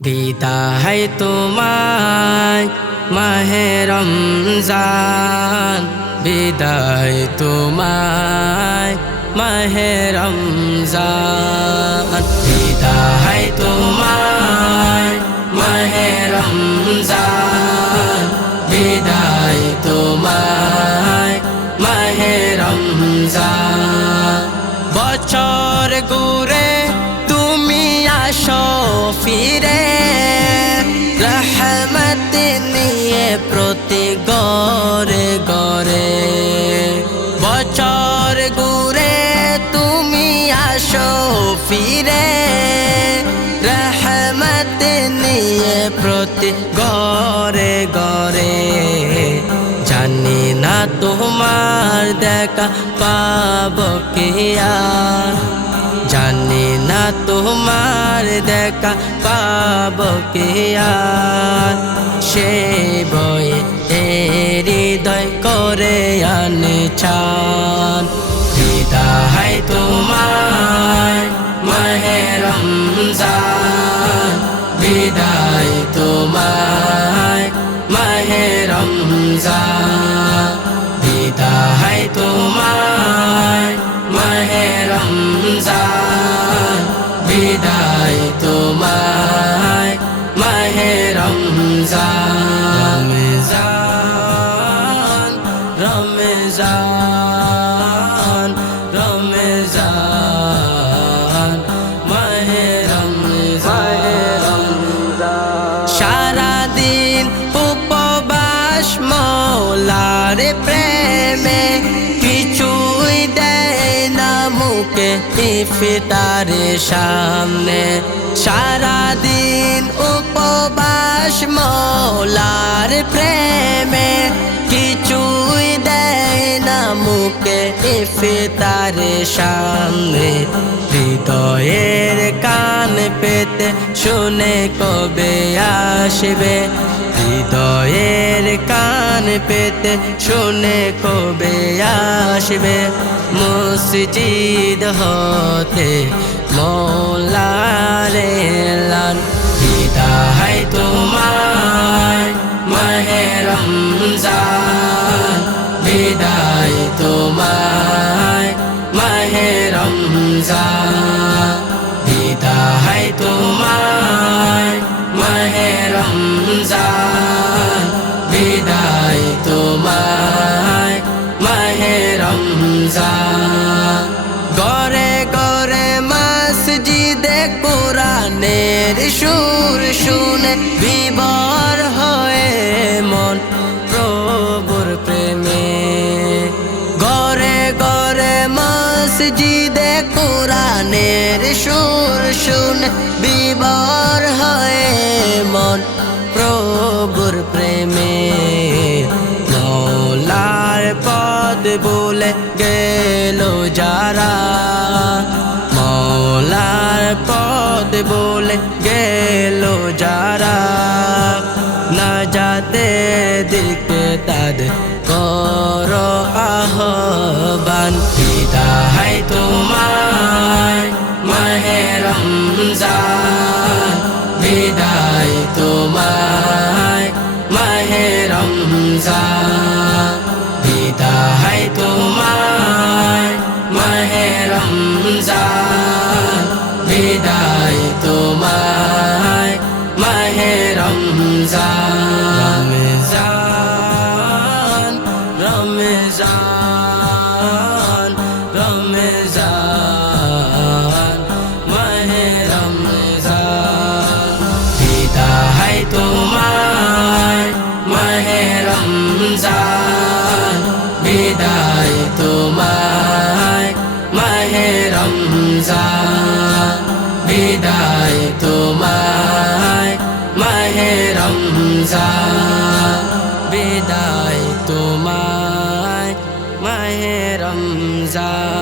বিদায় তোমায় মাহে রমজান, বিদায় তোমায় মাহে রমজান, বিদায় তোমায় মাহে রমজান, বিদায় তোমায় মাহে রমজান। বছর ঘুরে তুমি আসো ফিরে, রহমত নিয়ে প্রতি গরে গরে। বছর ঘুরে তুমি আসো ফিরে, রহমত নিয়ে প্রতি গরে গরে। জানি না তোমার দেখা পাবো কি আর, জানি না তোমার দেখা পাবো কি আর। সে বয়ে হৃদয় করে আনছান, বিদায় তোমায় মাহে রমজান, বিদায় তোমায় মাহে রমজান, বিদায় তোমায় মাহে রমজান, বিদায় তোমায় মাহে রমজান। রমজান রমজান মাহে রমজান। সারাদিন উপবাস মওলার প্রেমে, কিছুই দেয় না মুখে ইফতারের সামনে। সারাদিন উপবাস মওলার প্রেমে, কিছুই দেয় না মুখে ইফতারের সামনে। হৃদয়ের কান পেতে শুনে কবে আসবে, হৃদয়ের কান পেতে শুনে কবে আসবে। মসজিদ হতে মওলার এলান, বিদায় তোমায় মাহে রমজান, বিদায় তোমায় মাহে রমজান, বিদায় তোমায় মাহে রমজান, বিদায় তোমায় মাহে রমজান। ঘরে ঘরে মসজিদে কোরআনের সুর শুনে বিভোর হয়ে মন প্রভুর প্রেমে। ঘরে ঘরে মসজিদে কোরআনের সুর শুনে বিভোর হয়ে মন প্রভুর প্রেমে। মওলার পদ ভুলে গেল যারা, মওলার পদ ভুলে গেল যারা। নাজাতের দিকে তাদের করো আহ্বান, বিদায় তোমায় মাহে রমজান, বিদায় তোমায় মাহে রমজান, বিদায় তোমায় মাহে রমজান, বিদায় তোমায় মাহে রমজান। রমজান রমজান মাহে রমজান, বিদায় তোমায় মাহে রমজান, বিদায় তোমায় মাহে রমজান, বিদায় তোমায় মাহে রমজান, বিদায় তোমায় মাহে রমজান।